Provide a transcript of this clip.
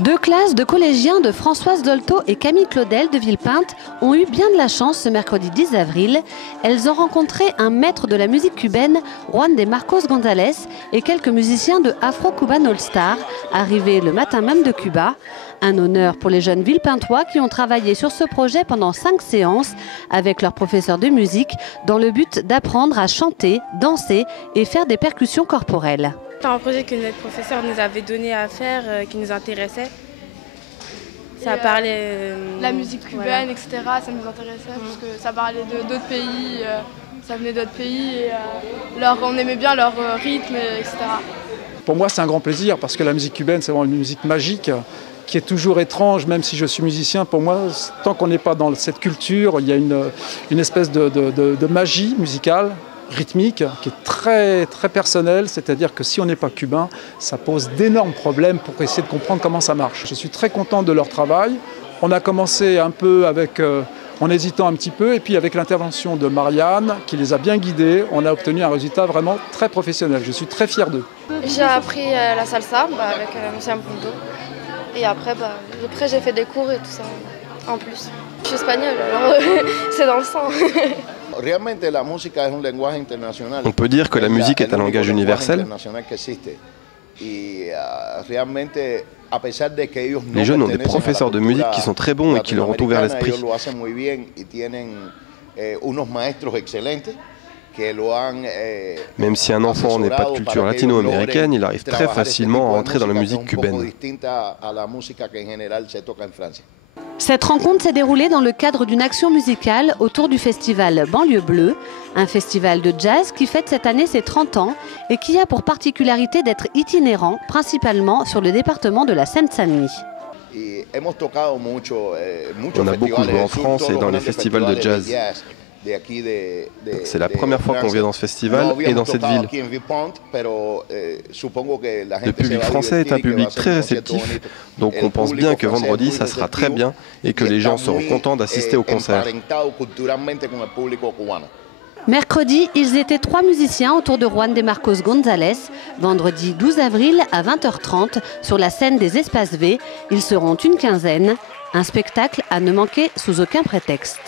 Deux classes de collégiens de Françoise Dolto et Camille Claudel de Villepinte ont eu bien de la chance ce mercredi 10 avril. Elles ont rencontré un maître de la musique cubaine, Juan de Marcos González, et quelques musiciens de Afro Cuban All Star, arrivés le matin même de Cuba. Un honneur pour les jeunes Villepintois qui ont travaillé sur ce projet pendant 5 séances avec leurs professeurs de musique dans le but d'apprendre à chanter, danser et faire des percussions corporelles. C'est un projet que notre professeur nous avait donné à faire, qui nous intéressait. Ça parlait... la musique cubaine, voilà. Etc. Ça nous intéressait parce que ça parlait d'autres pays, ça venait d'autres pays et on aimait bien leur rythme, etc. Pour moi, c'est un grand plaisir parce que la musique cubaine, c'est vraiment une musique magique qui est toujours étrange, même si je suis musicien. Pour moi, tant qu'on n'est pas dans cette culture, il y a une espèce de magie musicale, rythmique, qui est très, très personnelle, c'est-à-dire que si on n'est pas cubain, ça pose d'énormes problèmes pour essayer de comprendre comment ça marche. Je suis très content de leur travail. On a commencé un peu en hésitant un petit peu, et puis avec l'intervention de Marianne, qui les a bien guidés, on a obtenu un résultat vraiment très professionnel. Je suis très fier d'eux. J'ai appris la salsa avec Monsieur Punto, et après j'ai fait des cours et tout ça en plus. Je suis espagnole, alors c'est dans le sang. On peut dire que la musique est un langage universel. Les jeunes ont des professeurs de musique qui sont très bons et qui leur ont ouvert l'esprit. Même si un enfant n'est pas de culture latino-américaine, il arrive très facilement à entrer dans la musique cubaine. Cette rencontre s'est déroulée dans le cadre d'une action musicale autour du festival Banlieue Bleue, un festival de jazz qui fête cette année ses 30 ans et qui a pour particularité d'être itinérant, principalement sur le département de la Seine-Saint-Denis. On a beaucoup joué en France et dans les festivals de jazz. C'est la première fois qu'on vient dans ce festival et dans cette ville. Le public français est un public très réceptif, donc on pense bien que vendredi ça sera très bien et que les gens seront contents d'assister au concert. Mercredi, ils étaient 3 musiciens autour de Juan de Marcos González. Vendredi 12 avril à 20h30 sur la scène des Espaces V, ils seront une quinzaine. Un spectacle à ne manquer sous aucun prétexte.